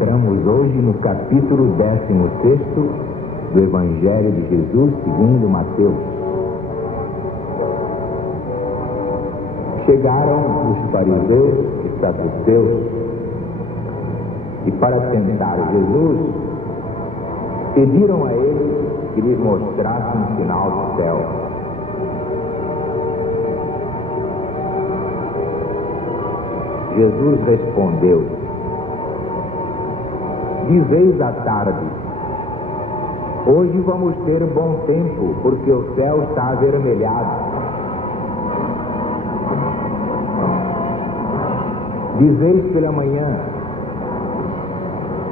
entramos hoje no capítulo 16º do Evangelho de Jesus segundo Mateus. Chegaram os fariseus e saduceus e, para tentar Jesus, pediram a ele que lhes mostrasse um sinal do céu. Jesus respondeu: dizeis à tarde, hoje vamos ter bom tempo, porque o céu está avermelhado. Dizeis pela manhã,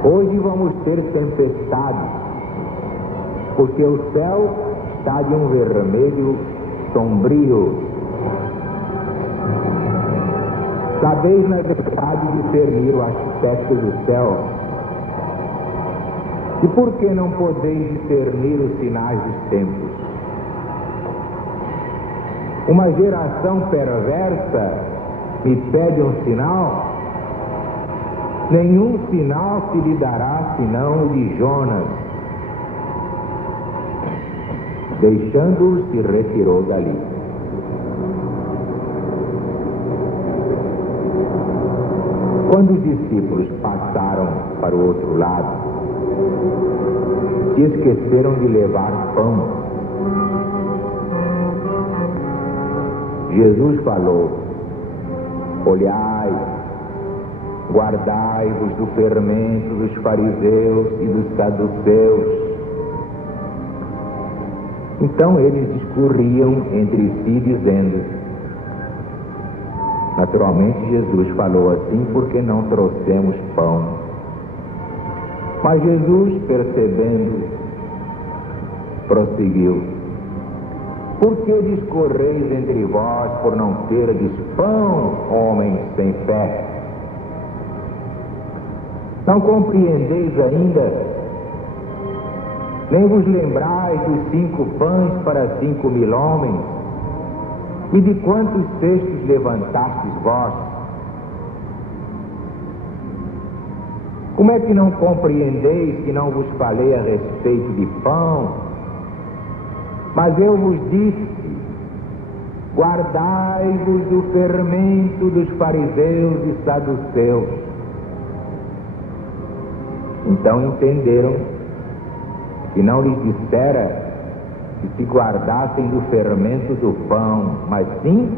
hoje vamos ter tempestade, porque o céu está de um vermelho sombrio. Sabeis na verdade discernir o aspecto do céu, e por que não podeis discernir os sinais dos tempos? Uma geração perversa me pede um sinal? Nenhum sinal se lhe dará senão o de Jonas. Deixando-os, se retirou dali. Quando os discípulos passaram para o outro lado, se esqueceram de levar pão. Jesus falou: olhai, guardai-vos do fermento dos fariseus e dos saduceus. Então eles discorriam entre si, dizendo... Naturalmente Jesus falou assim porque não trouxemos pão. Mas Jesus, percebendo, prosseguiu: por que discorreis entre vós por não terdes pão, homens sem fé? Não compreendeis ainda? Nem vos lembrais dos 5 pães para 5.000 homens? E de quantos cestos levantastes vós? Como é que não compreendeis que não vos falei a respeito de pão? Mas eu vos disse: guardai-vos do fermento dos fariseus e saduceus. Então entenderam que não lhes dissera que se guardassem do fermento do pão, mas sim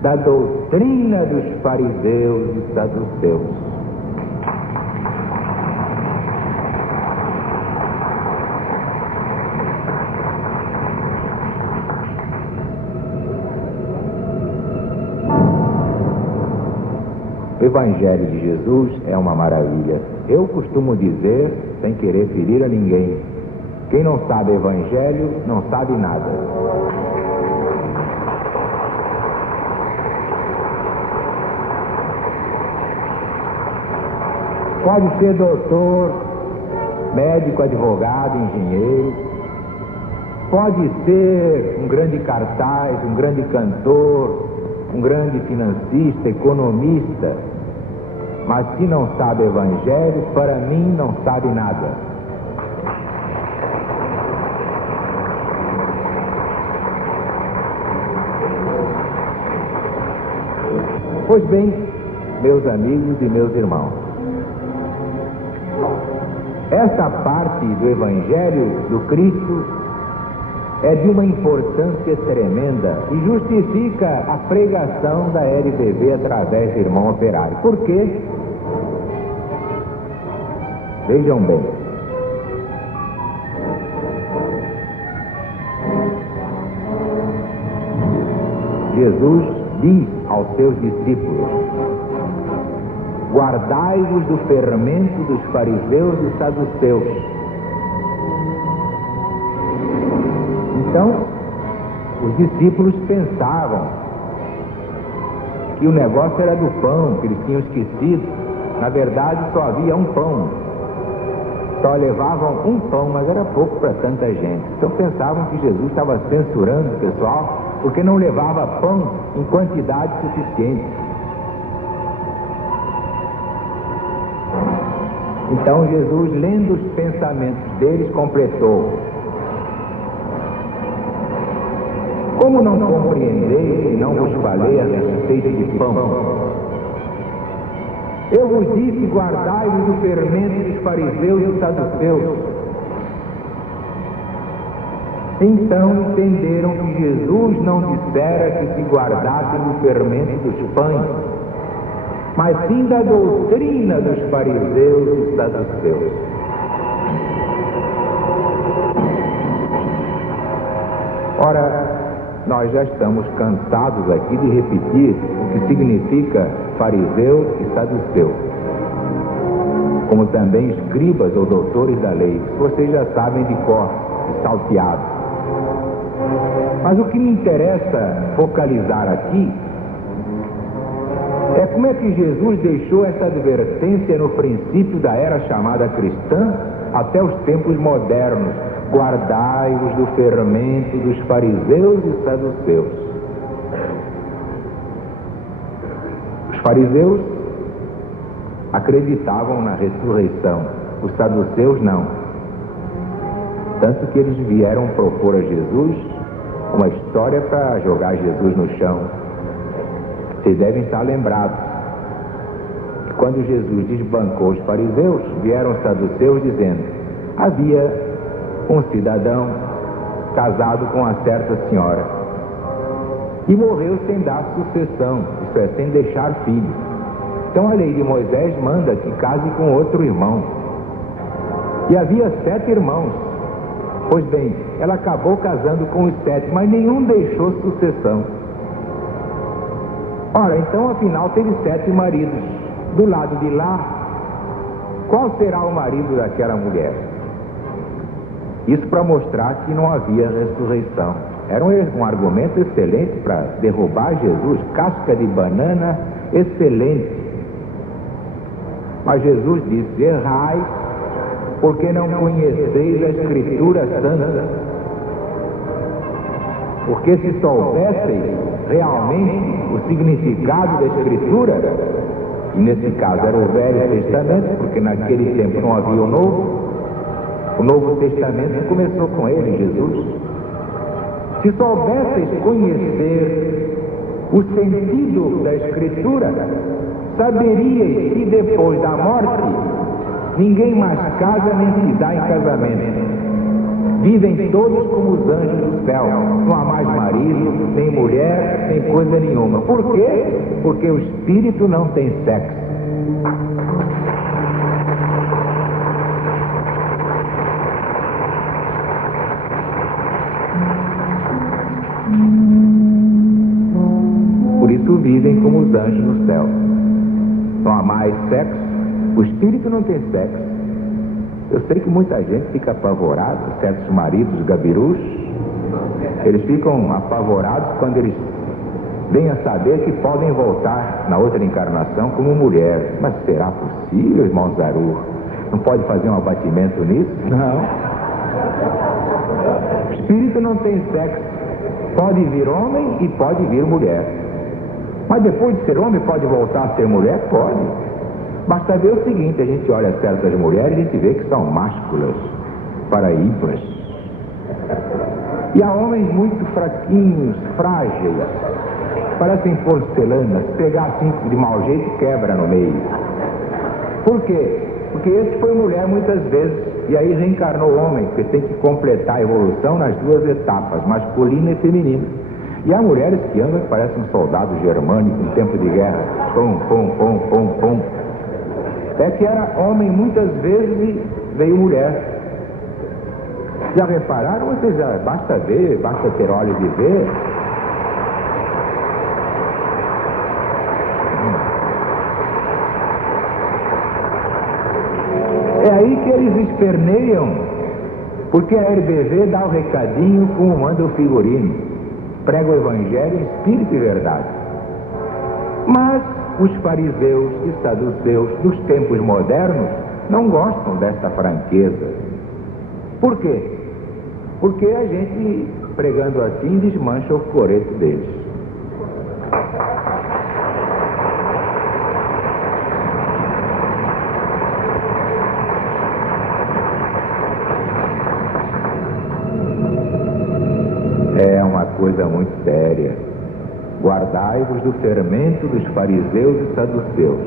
da doutrina dos fariseus e saduceus. O Evangelho de Jesus é uma maravilha. Eu costumo dizer, sem querer ferir a ninguém, quem não sabe Evangelho não sabe nada. Pode ser doutor, médico, advogado, engenheiro, pode ser um grande cartaz, um grande cantor, um grande financista, economista, mas se não sabe Evangelho, para mim não sabe nada. Pois bem, meus amigos e meus irmãos, esta parte do Evangelho do Cristo é de uma importância tremenda e justifica a pregação da LBV através do irmão Operário. Por quê? Vejam bem. Jesus diz aos seus discípulos: guardai-vos do fermento dos fariseus e saduceus. Então, os discípulos pensavam que o negócio era do pão, que eles tinham esquecido. Na verdade, só havia um pão. Só levavam um pão, mas era pouco para tanta gente. Então pensavam que Jesus estava censurando o pessoal porque não levava pão em quantidade suficiente. Então Jesus, lendo os pensamentos deles, completou: como não compreendeis e não vos falei a respeito de pão? Eu vos disse, guardai-vos do fermento dos fariseus e dos saduceus. Então entenderam que Jesus não dissera que se guardassem do fermento dos pães, mas sim da doutrina dos fariseus e dos saduceus. Ora, nós já estamos cansados aqui de repetir o que significa fariseu e saduceu, como também escribas ou doutores da lei. Vocês já sabem de cor, salteado. Mas o que me interessa focalizar aqui é como é que Jesus deixou essa advertência no princípio da era chamada cristã até os tempos modernos: guardai-vos do fermento dos fariseus e saduceus. Os fariseus acreditavam na ressurreição, os saduceus não. Tanto que eles vieram propor a Jesus uma história para jogar Jesus no chão. Vocês devem estar lembrados que quando Jesus desbancou os fariseus, vieram os saduceus dizendo: havia um cidadão casado com uma certa senhora e morreu sem dar sucessão, isto é, sem deixar filho. Então a lei de Moisés manda que case com outro irmão. E havia 7 irmãos. Pois bem, ela acabou casando com os 7, mas nenhum deixou sucessão. Ora, então afinal teve 7 maridos. Do lado de lá, qual será o marido daquela mulher? Isso para mostrar que não havia ressurreição. Era um argumento excelente para derrubar Jesus, casca de banana excelente. Mas Jesus disse: errai, porque não conheceis a Escritura Santa. Porque se soubesseis realmente o significado da Escritura, e nesse caso era o Velho Testamento, porque naquele tempo não havia o Novo Testamento começou com ele, Jesus. Se soubesseis conhecer o sentido da Escritura, saberíeis que depois da morte ninguém mais casa nem se dá em casamento. Vivem todos como os anjos do céu. Não há mais marido, nem mulher, nem coisa nenhuma. Por quê? Porque o espírito não tem sexo. Por isso vivem como os anjos no céu. Não há mais sexo, o espírito não tem sexo. Eu sei que muita gente fica apavorada, certos maridos gabirus, eles ficam apavorados quando eles vêm a saber que podem voltar na outra encarnação como mulher. Mas será possível, irmão Zaru? Não pode fazer um abatimento nisso? Não. O espírito não tem sexo. Pode vir homem e pode vir mulher. Mas depois de ser homem pode voltar a ser mulher? Pode. Basta ver o seguinte: a gente olha certas mulheres e a gente vê que são másculas, paraíbas. E há homens muito fraquinhos, frágeis, parecem porcelanas. Se pegar assim de mau jeito, quebra no meio. Por quê? Porque esse foi mulher muitas vezes e aí reencarnou homem, porque tem que completar a evolução nas 2 etapas, masculina e feminina. E há mulheres que andam que parecem um soldado germânico em tempo de guerra. Pum, pum, pum, pum, pum. É que era homem muitas vezes e veio mulher. Já repararam? Vocês já basta ver, basta ter olhos de ver. É aí que eles esperneiam, porque a RBV dá o recadinho como manda o figurino. Prega o evangelho em espírito e verdade. Mas os fariseus e saduceus dos tempos modernos não gostam dessa franqueza. Por quê? Porque a gente, pregando assim, desmancha o coreto deles. coisa muito séria. Guardai-vos do fermento dos fariseus e saduceus.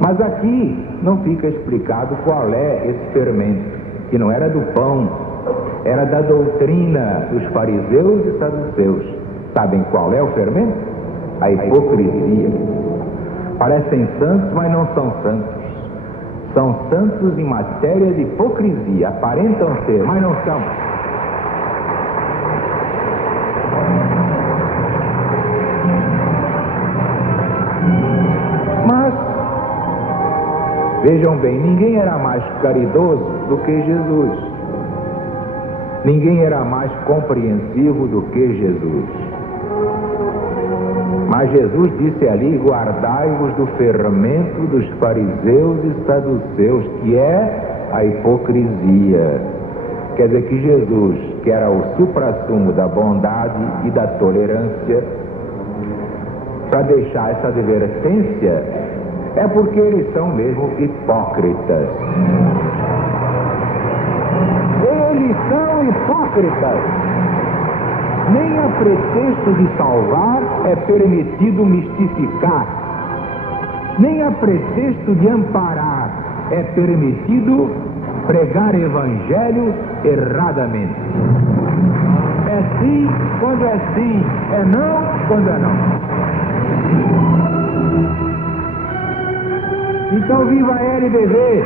Mas aqui não fica explicado qual é esse fermento, que não era do pão, era da doutrina dos fariseus e saduceus. Sabem qual é o fermento? A hipocrisia. Parecem santos, mas não são santos. São santos em matéria de hipocrisia. Aparentam ser, mas não são. Mas, vejam bem, ninguém era mais caridoso do que Jesus. Ninguém era mais compreensivo do que Jesus. Mas Jesus disse ali: guardai-vos do fermento dos fariseus e saduceus, que é a hipocrisia. Quer dizer que Jesus, que era o suprassumo da bondade e da tolerância, para deixar essa advertência, é porque eles são mesmo hipócritas. Eles são hipócritas. Nem a pretexto de salvar é permitido mistificar. Nem a pretexto de amparar é permitido pregar evangelho erradamente. É sim quando é sim, é não quando é não. Então viva a LBV,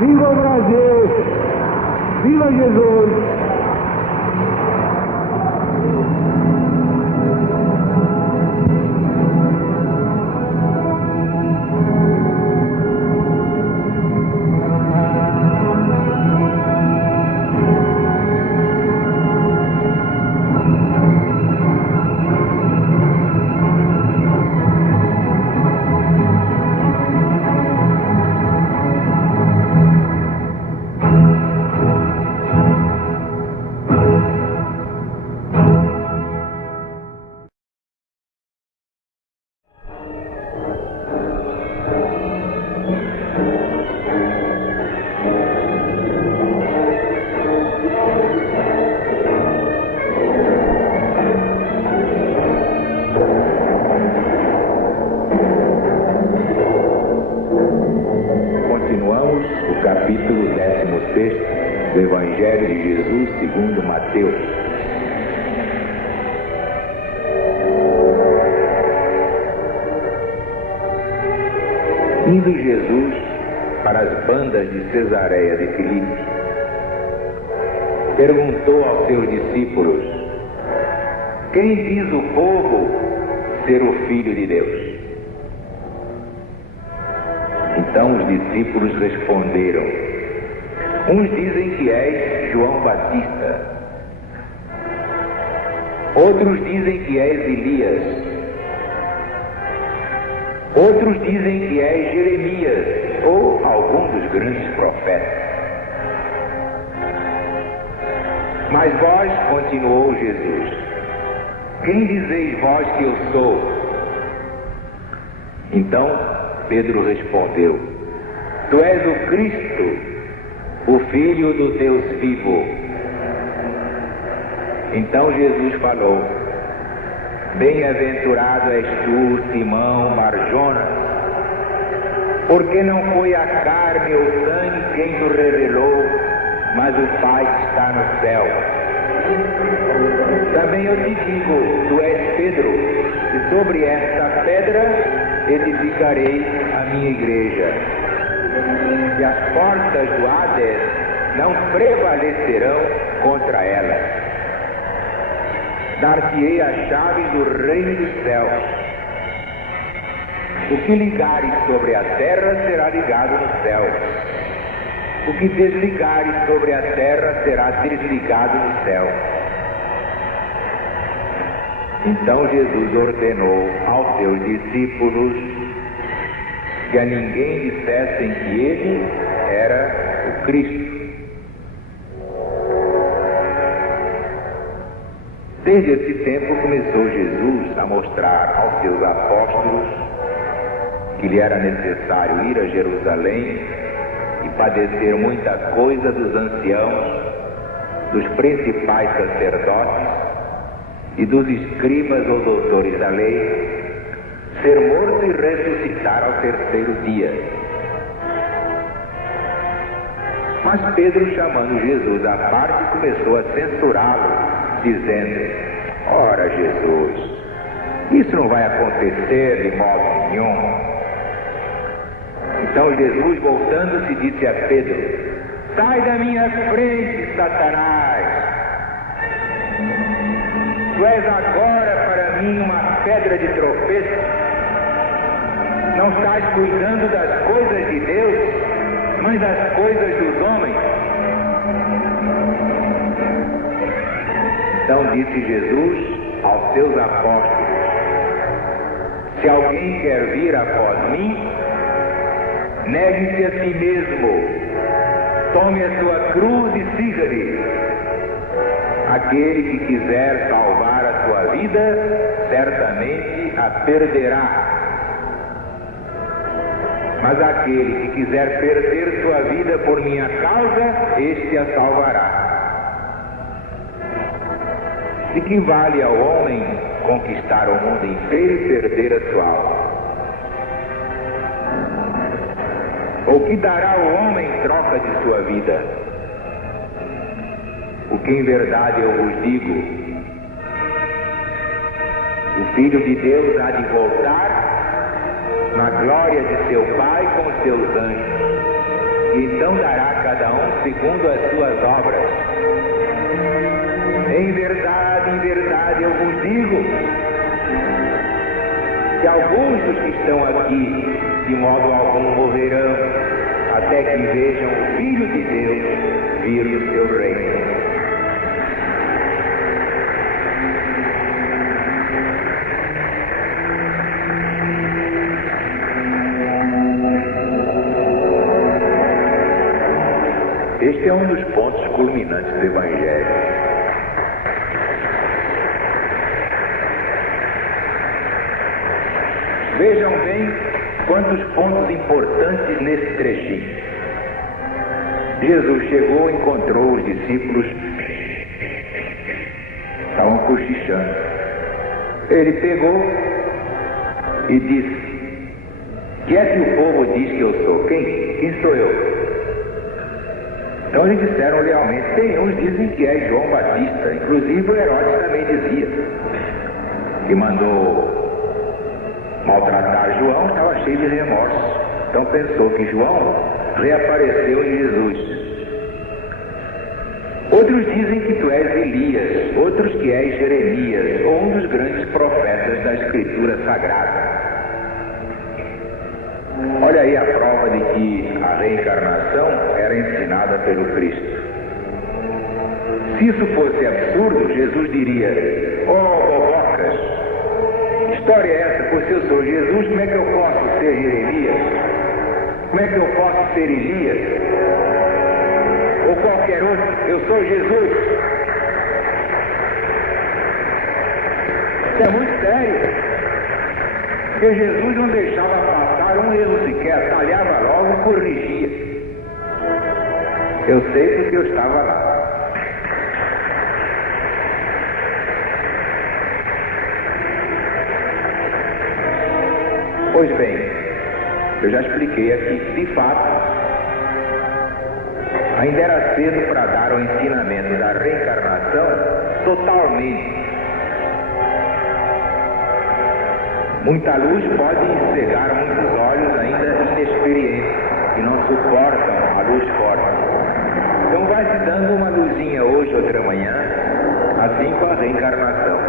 viva o Brasil, viva Jesus! Do Evangelho de Jesus segundo Mateus. Indo Jesus para as bandas de Cesareia de Filipe, perguntou aos seus discípulos: quem diz o povo ser o Filho de Deus? Então os discípulos responderam: uns dizem que és João Batista, outros dizem que és Elias, outros dizem que és Jeremias ou algum dos grandes profetas. Mas vós, continuou Jesus, quem dizeis vós que eu sou? Então Pedro respondeu: tu és o Cristo, o Filho do Deus vivo. Então Jesus falou: bem-aventurado és tu, Simão Barjonas, porque não foi a carne ou sangue quem te revelou, mas o Pai que está no céu. Também eu te digo, tu és Pedro, e sobre esta pedra edificarei a minha igreja. E as portas do Hades não prevalecerão contra ela. Dar-te-ei a chave do reino dos céus. O que ligares sobre a terra será ligado no céu. O que desligares sobre a terra será desligado no céu. Então Jesus ordenou aos seus discípulos que a ninguém dissessem que ele era o Cristo. Desde esse tempo começou Jesus a mostrar aos seus apóstolos que lhe era necessário ir a Jerusalém e padecer muita coisa dos anciãos, dos principais sacerdotes e dos escribas ou doutores da lei, ser morto e ressuscitar ao terceiro dia. Mas Pedro, chamando Jesus à parte, começou a censurá-lo, dizendo: ora, Jesus, isso não vai acontecer de modo nenhum. Então Jesus, voltando-se, disse a Pedro: sai da minha frente, Satanás! Tu és agora para mim uma pedra de tropeço. Não estás cuidando das coisas de Deus, mas das coisas dos homens. Então disse Jesus aos seus apóstolos: se alguém quer vir após mim, negue-se a si mesmo, tome a sua cruz e siga-me. Aquele que quiser salvar a sua vida, certamente a perderá. Mas aquele que quiser perder sua vida por minha causa, este a salvará. De que vale ao homem conquistar o mundo inteiro e perder a sua alma? Ou que dará o homem em troca de sua vida? O que em verdade eu vos digo: o Filho de Deus há de voltar na glória de seu Pai com seus anjos, e então dará a cada um segundo as suas obras. Em verdade eu vos digo, que alguns dos que estão aqui, de modo algum morrerão, até que vejam o Filho de Deus vir no seu reino. Este é um dos pontos culminantes do Evangelho. Vejam bem quantos pontos importantes nesse trechinho. Jesus chegou e encontrou os discípulos, estavam cochichando. Ele pegou e disse: que é que o povo diz que eu sou? Quem sou eu? Então eles disseram realmente: tem uns dizem que é João Batista. Inclusive o Herodes também dizia que mandou maltratar João, estava cheio de remorso. Então pensou que João reapareceu em Jesus. Outros dizem que tu és Elias, outros que és Jeremias, ou um dos grandes profetas da Escritura Sagrada. Olha aí a prova de que a reencarnação era ensinada pelo Cristo. Se isso fosse absurdo, Jesus diria: oh, bobocas, que história é essa? Pois se eu sou Jesus, como é que eu posso ser Jeremias? Como é que eu posso ser Elias? Ou qualquer outro? Eu sou Jesus. Isso é muito sério. Porque Jesus não deixava passar um erro sequer, talhava logo e corrigia. Eu sei porque eu estava lá. Pois bem, eu já expliquei aqui, de fato, ainda era cedo para dar o ensinamento da reencarnação totalmente. Muita luz pode cegar muitos olhos ainda inexperientes, que não suportam a luz forte. Então vai se dando uma luzinha hoje, outra manhã, assim com a reencarnação.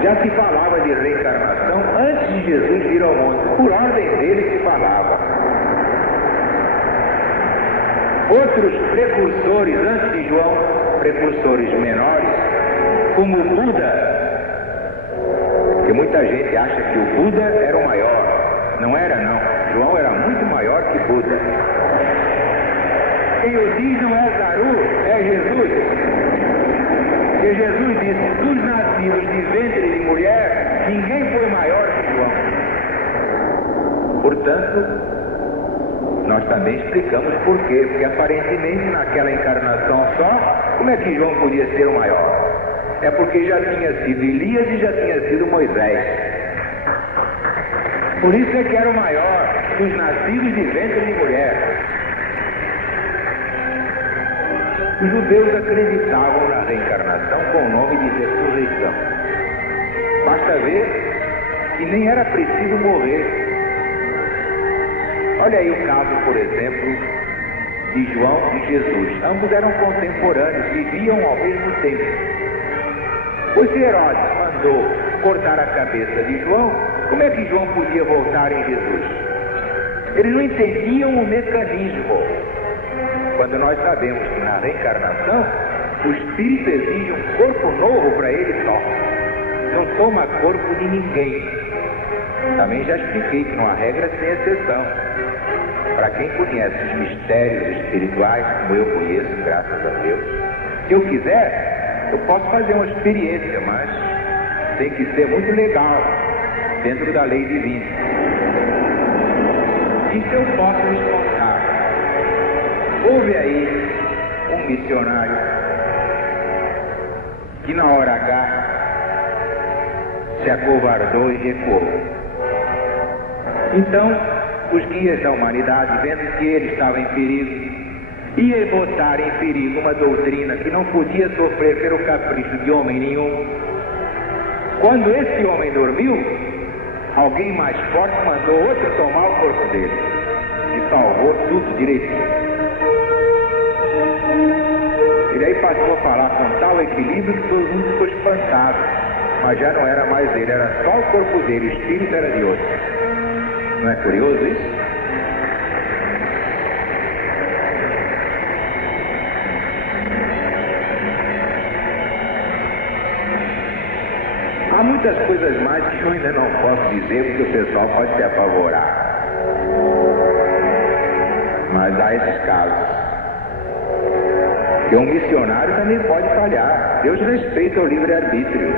Já se falava de reencarnação antes de Jesus vir ao mundo, por ordem dele se falava. Outros precursores antes de João, precursores menores, como Buda, porque muita gente acha que o Buda era o maior. Não era, não. João era muito maior que Buda. Quem o diz não é Zaru, é Jesus. E Jesus disse: dos nascidos de ventre de mulher, ninguém foi maior que João. Portanto, nós também explicamos por quê. Porque aparentemente naquela encarnação só, como é que João podia ser o maior? É porque já tinha sido Elias e já tinha sido Moisés. Por isso é que era o maior dos nascidos de ventre de mulher. Os judeus acreditavam na reencarnação com o nome de ressurreição. Basta ver que nem era preciso morrer. Olha aí o caso, por exemplo, de João e Jesus. Ambos eram contemporâneos, viviam ao mesmo tempo. Pois se Herodes mandou cortar a cabeça de João, como é que João podia voltar em Jesus? Eles não entendiam o mecanismo. Quando nós sabemos que na reencarnação o espírito exige um corpo novo para ele só. Não toma corpo de ninguém. Também já expliquei que não há regra sem exceção. Para quem conhece os mistérios espirituais, como eu conheço, graças a Deus, se eu quiser, eu posso fazer uma experiência, mas tem que ser muito legal, dentro da lei divina. Isso eu posso lhes contar. Houve aí um missionário que na hora H se acovardou e recuou. Então, os guias da humanidade, vendo que ele estava em perigo, ia botar em perigo uma doutrina que não podia sofrer pelo capricho de homem nenhum. Quando esse homem dormiu, alguém mais forte mandou outro tomar o corpo dele e salvou tudo direitinho. Ele aí passou a falar com tal equilíbrio que todo mundo ficou espantado, mas já não era mais ele, era só o corpo dele, o espírito era de outro. Não é curioso isso? Há muitas coisas mais que eu ainda não posso dizer porque o pessoal pode se apavorar. Mas há esses casos. Que um missionário também pode falhar. Deus respeita o livre-arbítrio.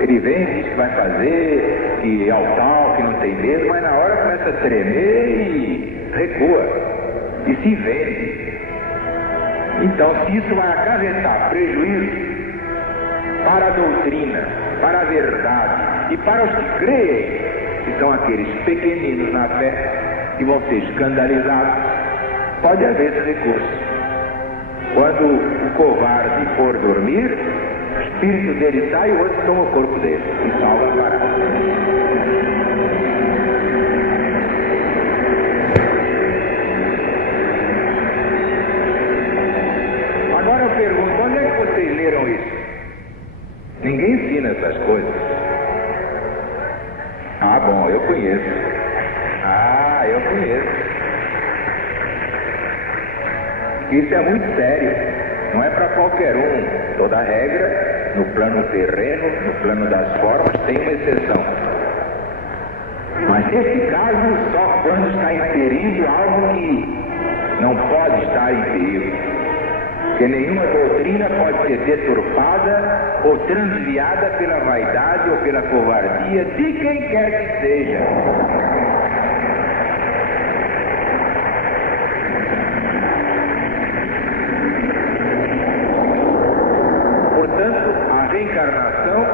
Ele vem, diz que vai fazer, que é o tal, que não tem medo, mas na hora começa a tremer e recua. E se vende. Então, se isso vai acarretar prejuízo para a doutrina, para a verdade e para os que creem, que são aqueles pequeninos na fé, que vão ser escandalizados, pode haver esse recurso. Quando o covarde for dormir, o espírito dele sai e o outro toma o corpo dele e salva a parada. Agora eu pergunto, onde é que vocês leram isso? Ninguém ensina essas coisas. Ah, bom, eu conheço. Ah, eu conheço. Isso é muito sério, não é para qualquer um. Toda regra, no plano terreno, no plano das formas, tem uma exceção. Mas nesse caso, só quando está em perigo algo que não pode estar em perigo. Porque nenhuma doutrina pode ser deturpada ou transviada pela vaidade ou pela covardia de quem quer que seja. Portanto, a reencarnação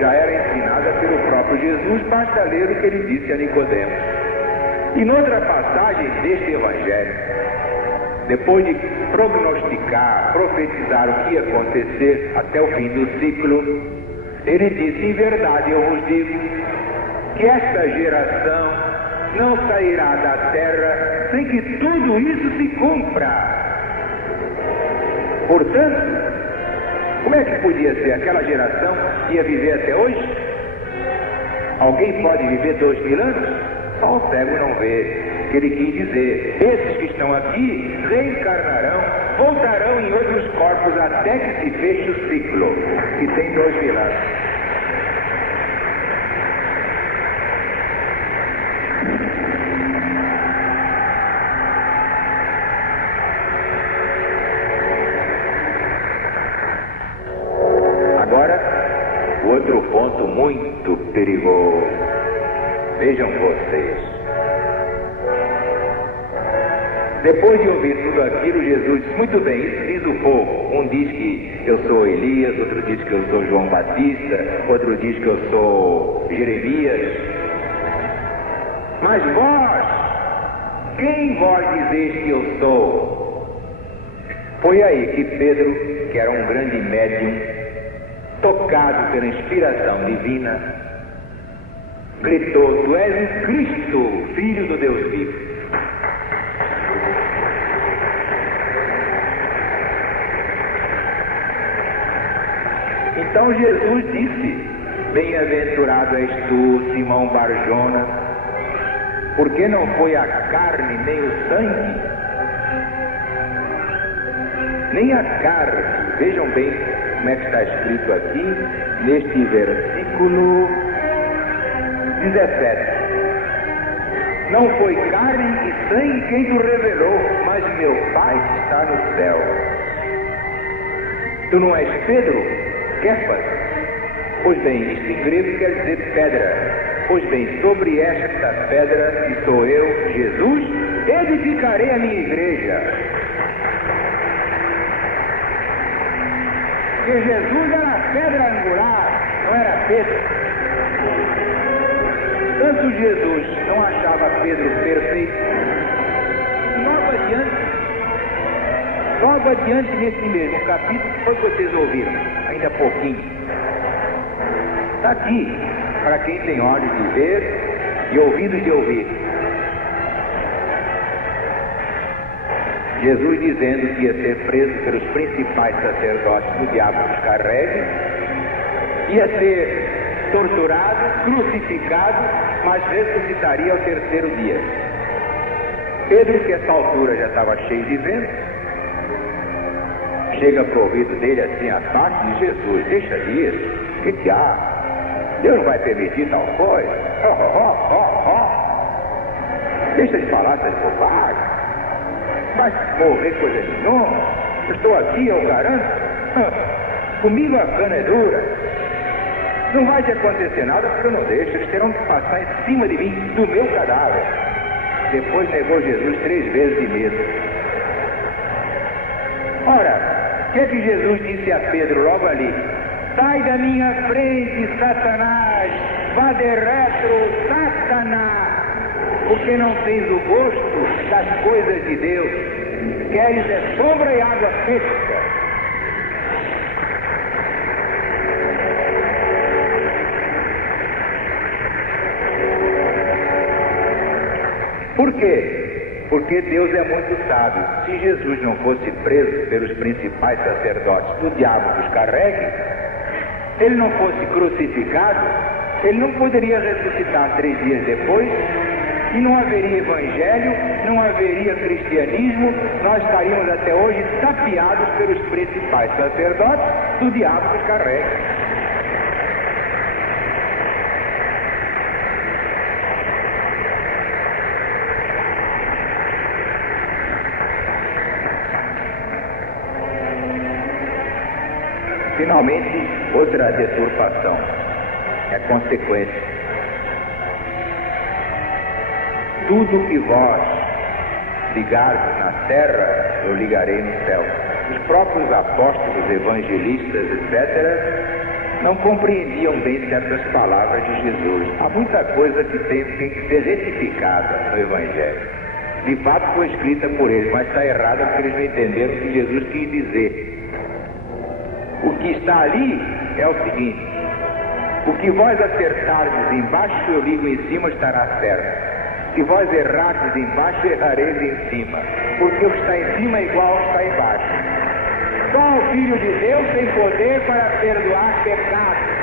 já era ensinada pelo próprio Jesus, basta ler o que ele disse a Nicodemos. E noutra passagem deste Evangelho, depois de prognosticar, profetizar o que ia acontecer até o fim do ciclo, ele disse: em verdade eu vos digo que esta geração não sairá da terra sem que tudo isso se cumpra. Portanto, como é que podia ser aquela geração que ia viver até hoje? Alguém pode viver 2000 anos? Só o cego não vê. Que ele quis dizer, esses que estão aqui reencarnarão, voltarão em outros corpos até que se feche o ciclo, que tem 2000 anos. Agora, outro ponto muito perigoso. Vejam vocês. Depois de ouvir tudo aquilo, Jesus disse: muito bem, isso diz o povo. Um diz que eu sou Elias, outro diz que eu sou João Batista, outro diz que eu sou Jeremias. Mas vós, quem vós dizeis que eu sou? Foi aí que Pedro, que era um grande médium, tocado pela inspiração divina, gritou: tu és o Cristo, Filho do Deus vivo. Então Jesus disse: bem-aventurado és tu, Simão Barjona, porque não foi a carne nem o sangue, nem a carne. Vejam bem como é que está escrito aqui, neste versículo 17. Não foi carne e sangue quem te revelou, mas meu Pai que está no céu. Tu não és Pedro? Kefas? Pois bem, isto em grego quer dizer pedra. Pois bem, sobre esta pedra, que sou eu, Jesus, edificarei a minha igreja. Porque Jesus era a pedra angular, não era Pedro. Tanto Jesus não achava Pedro perfeito. Logo adiante nesse mesmo capítulo, que foi que vocês ouviram, ainda há pouquinho. Está aqui, para quem tem olhos de ver e ouvidos de ouvir. Jesus dizendo que ia ser preso pelos principais sacerdotes do diabo dos carregues, ia ser torturado, crucificado, mas ressuscitaria ao terceiro dia. Pedro, que a essa altura já estava cheio de vento, chega para o ouvido dele assim a parte de Jesus: deixa disso, o que há? Deus não vai permitir tal coisa. Deixa de falar essas bobagens. Vai morrer coisa nenhuma. Eu estou aqui, eu garanto. Comigo a cana é dura. Não vai te acontecer nada porque eu não deixo. Eles terão que passar em cima de mim, do meu cadáver. Depois negou Jesus 3 vezes de medo. Ora, o que Jesus disse a Pedro logo ali? Sai da minha frente, Satanás, vá de retro, Satanás, porque não tens o gosto das coisas de Deus, queres é sombra e água fresca. Por quê? Porque Deus é muito sábio. Se Jesus não fosse preso pelos principais sacerdotes do diabo dos carregues, ele não fosse crucificado, ele não poderia ressuscitar 3 dias depois, e não haveria evangelho, não haveria cristianismo, nós estaríamos até hoje tapeados pelos principais sacerdotes do diabo dos carregues. Finalmente, outra deturpação é consequência. Tudo que vós ligardes na terra, eu ligarei no céu. Os próprios apóstolos, evangelistas, etc., não compreendiam bem certas palavras de Jesus. Há muita coisa que tem que ser retificada no Evangelho. De fato foi escrita por eles, mas está errada porque eles não entenderam o que Jesus quis dizer. O que está ali é o seguinte: o que vós acertardes embaixo, eu ligo em cima, estará certo. Se vós errardes embaixo, errareis em cima. Porque o que está em cima é igual ao que está embaixo. Só o Filho de Deus tem poder para perdoar pecados.